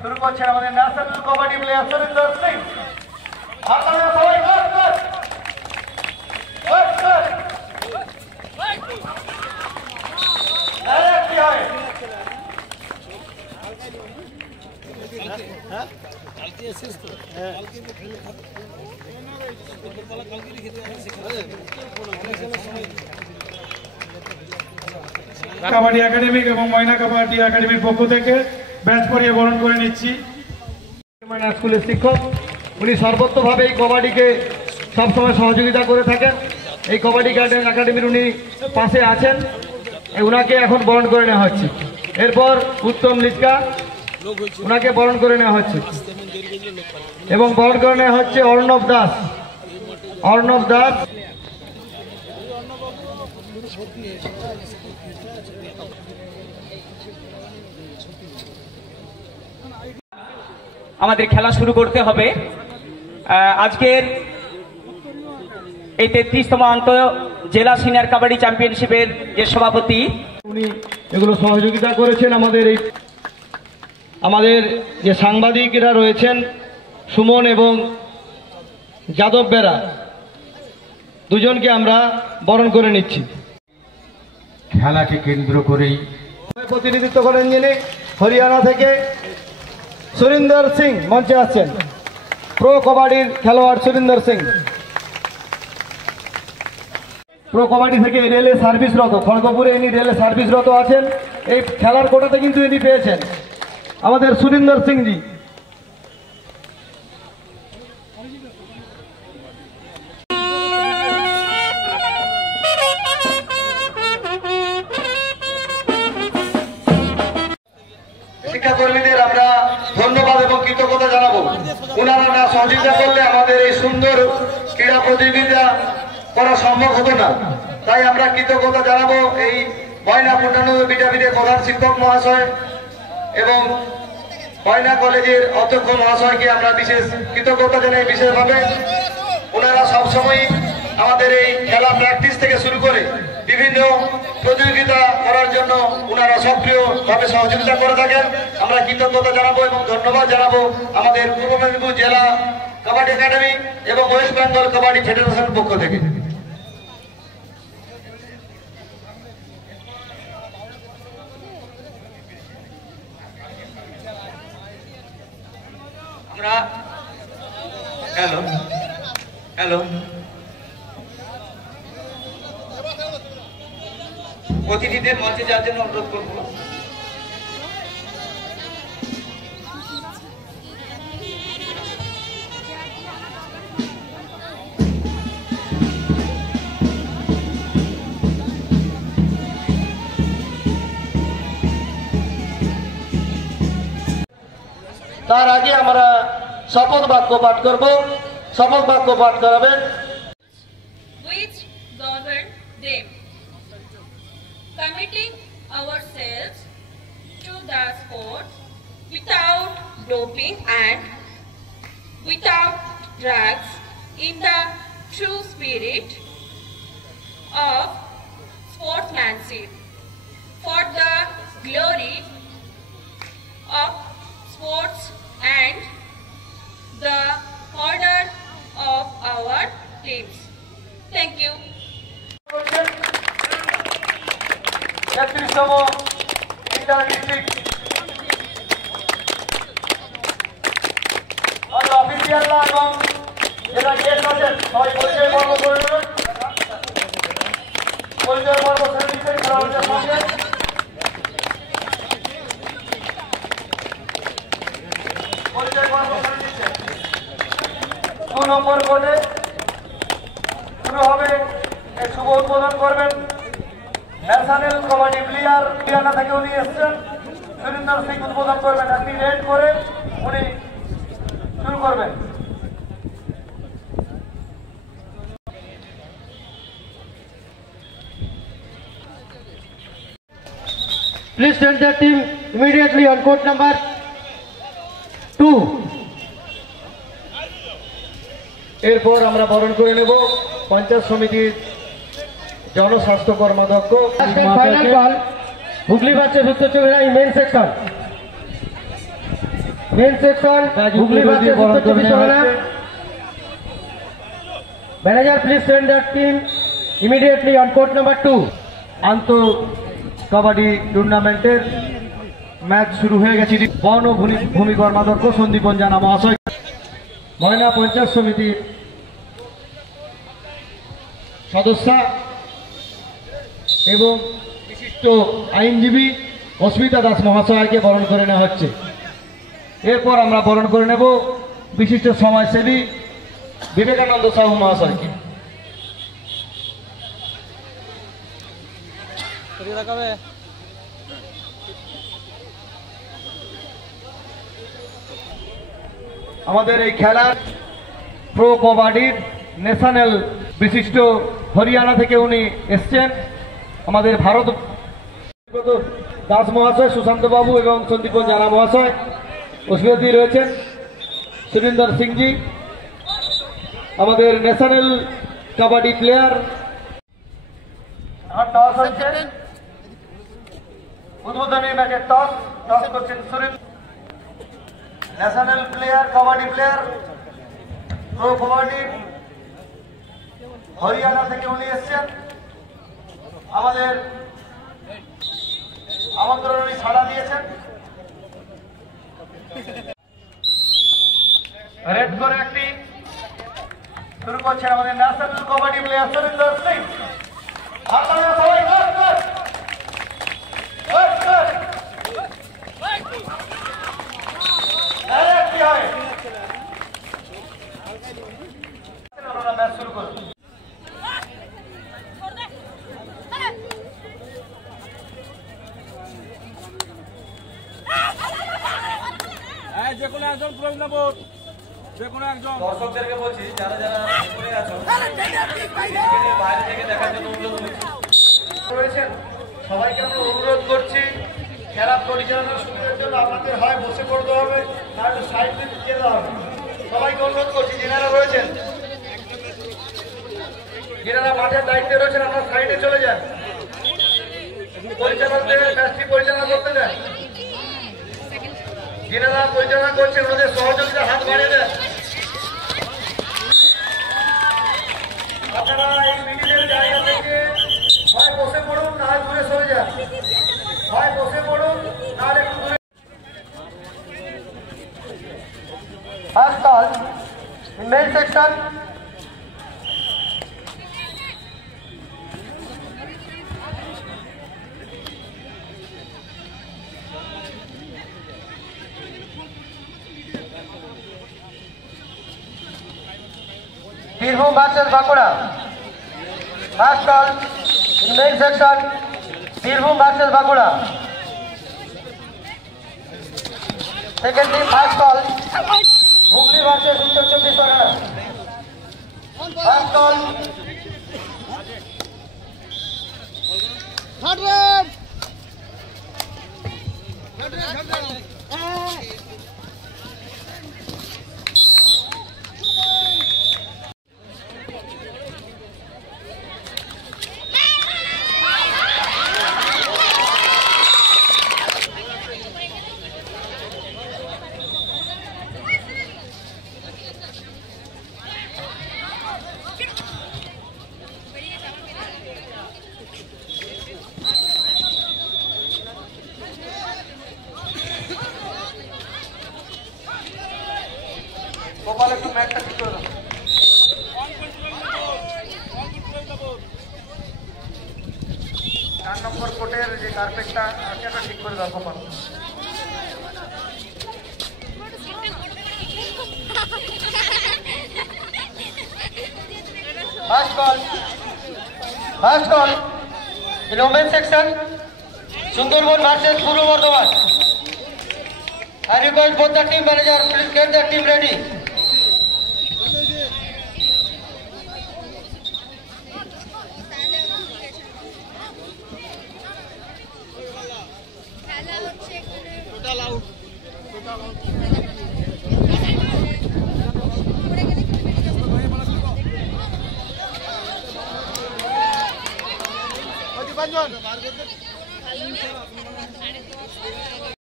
শুরু করছেন আমাদের ন্যাশনাল কবাডি প্লেয়ার সুরিন্দর সিং। আপনারা সবাই কি হয় কাবাডি একাডেমি এবং ময়না কাবাডি একাডেমির পক্ষ থেকে ব্যাচ পরিয়ে বরণ করে নিচ্ছি। ময়না স্কুলের শিক্ষক, উনি সর্বত্রভাবে এই কবাডিকে সবসময় সহযোগিতা করে থাকেন। এই কবাডি একাডেমির উনি পাশে আছেন, উনাকে এখন বরণ করে নেওয়া হচ্ছে। এরপর উত্তম লিচকা, উনাকে বরণ করে নেওয়া হচ্ছে এবং বরণ করে নেওয়া হচ্ছে অর্ণব দাস। অর্ণব দাস আমাদের খেলা শুরু করতে হবে। আজকের এই 33তম জেলা সিনিয়র কাবাডি চ্যাম্পিয়নশিপের যে সভাপতি, উনি এগুলো সহযোগিতা করেছেন। আমাদের যে সাংবাদিকরা রয়েছেন সুমন এবং যাদব বেরা, দুজনকে আমরা বরণ করে নিচ্ছি। খেলাকে কেন্দ্র করেই প্রতিনিধিত্ব করেন যিনি হরিয়ানা থেকে সুরিন্দর সিং মঞ্চে আসছেন। প্রো কবাডির খেলোয়াড় সুরিন্দর সিং প্রো কবাডি থেকে রেলে সার্ভিসরত, খড়গপুরে ইনি রেলে সার্ভিসরত আছেন। এই খেলার কোটাতে কিন্তু ইনি পেয়েছেন আমাদের সুরিন্দর সিংজি। শিক্ষাকর্মীদের আমরা ধন্যবাদ এবং কৃতজ্ঞতা জানাবো। ওনারা না সহযোগিতা করলে আমাদের এই সুন্দর ক্রীড়া প্রতিযোগিতা করা সম্ভব হতো না। তাই আমরা কৃতজ্ঞতা জানাবো এই ময়না পূর্ণানন্দ বিদ্যাপীঠের প্রধান শিক্ষক মহাশয় এবং ময়না কলেজের অধ্যক্ষ মহাশয়কে আমরা বিশেষ কৃতজ্ঞতা জানাই বিশেষভাবে। ওনারা সবসময় আমাদের এই খেলা প্র্যাকটিস থেকে শুরু করে বিভিন্ন প্রতিযোগিতা করার জন্য ওনারা সক্রিয়ভাবে সহযোগিতা করে থাকেন। আমরা কৃতজ্ঞতা জানাবো এবং ধন্যবাদ জানাবো আমাদের পূর্ব মেদিনীপুর জেলা কাবাডি একাডেমি এবং ওয়েস্ট বেঙ্গল কাবাডি ফেডারেশনের পক্ষ থেকে। আমরা হ্যালো হ্যালো অতিথিদের মঞ্চে যাওয়ার জন্য অনুরোধ করব। তার আগে আমরা শপথ বাক্য পাঠ করব। শপথ বাক্য পাঠ করাবেন। Which govern them, committing ourselves to the sport without doping and without drugs, in the true spirit of sportsmanship, for the glory of sports and the order of our teams. Thank you. 33তম inter district অফিসিয়ালরা এবং যারা guest আছেন সবাই পরিচয় পর্ব করে নেবেন। পরিচয় পর্ব সেরে নিচ্ছেন খেলোয়াড়দের সঙ্গে। পরিচয় পর্ব সেরে নিচ্ছেন। 2 নম্বর কোর্টে শুরু হবে। এই শুভ উদ্বোধন করবেন ন্যাশনাল কবাডি প্লেয়ার হরিয়ানা থেকে উনি এসছেন। সুরিন্দর সিং উদ্বোধন করবেন। একটি রেড করে উনি শুরু করবেন। Please send the team immediately on court number 2. এরপর আমরা বরণ করে নেব পঞ্চায়েত সমিতির জনস্বাস্থ্য কর্মাধ্যক্ষ। ফাইনাল বল হুগলি বাচ্চা Uttar Chabbish main section. Main section Hooghly versus Uttar Chabbish Pargana. Manager please send the team immediately on court number 2। আন্তঃ কাবাডি টুর্নামেন্টের ম্যাচ শুরু হয়ে গেছে। বন ও ভূমি কর্মাধ্যক্ষ সন্দীপন জানা মহাশয়, ময়না পঞ্চায়েত সমিতির সদস্যা এবং বিশিষ্ট আইনজীবী অস্মিতা দাস মহাশয়কে বরণ করে নেওয়া হচ্ছে। এরপর আমরা বরণ করে নেব বিশিষ্ট সমাজসেবী বিবেকানন্দ সাহু মহাশয়কে। আমাদের এই খেলার প্রো কবাডির ন্যাশনাল বিশিষ্ট হরিয়ানা থেকে উনি এসছেন। আমাদের ভারত দাস মহাশয়, সুশান্ত বাবু এবং সন্দীপন জানা মহাশয় উপস্থিত রয়েছেন। সুরিন্দর সিংজি আমাদের ন্যাশনাল কাবাডি প্লেয়ার। টস হচ্ছে, উদ্বোধনী ম্যাচের টস করছেন Surinder, national player, kabaddi player, pro kabaddi Haryana থেকে উনি এসছেন। আমাদের আমন্ত্রণ উনি সাড়া দিয়েছেন। রেড করে একটি শুরু করছেন আমাদের ন্যাশনাল কাবাডি প্লেয়ার সুরিন্দর সিং। আপনারা সবাই ম্যাচ শুরু করুন। যেকোনো একজন প্রশ্ন যেকোনো একজন দর্শকদেরকে বলছি, যারা যারা করে আছো বাইরে থেকে দেখার জন্য অনুরোধ রয়েছেন, সবাইকে আমরা অনুরোধ করছি খেলা পরিচালনার সুবিধার জন্য আপনাদের হয় বসে পড়তে হবে, না একটু সাইড দিয়ে যেতে হবে। সবাইকে অনুরোধ করছি যেনারা রয়েছেন, যেনারা মাঠের দায়িত্বে রয়েছেন, আপনারা সাইডে চলে যান। পরিচালকদের ম্যাচটি পরিচালনা করতে দেন। যেনারা পরিচালনা করছেন ওদের সহযোগিতা হাত বাড়িয়ে দেন। আপনারা এই মিডিলের জায়গা থেকে হয় বসে পড়ুন, না হয় দূরে সরে যান। হয় বসে পড়ুন, নাহলে একটু দূরে। First call in main section. Birbhum versus Bankura. First call in main section, Birbhum versus Bankura. Second team first call Hooghly versus Uttar Chabbish Pargana. First call Gopal একটু ম্যাচটা ঠিক করে দাও। 4 নম্বর কোর্টের যে কার্পেটটা আছে ওটা ঠিক করে দাও Gopal. First call in women section, Sundarban versus Purva Bardhaman. I request both the team manager, please get the team ready. Total out. Banjon.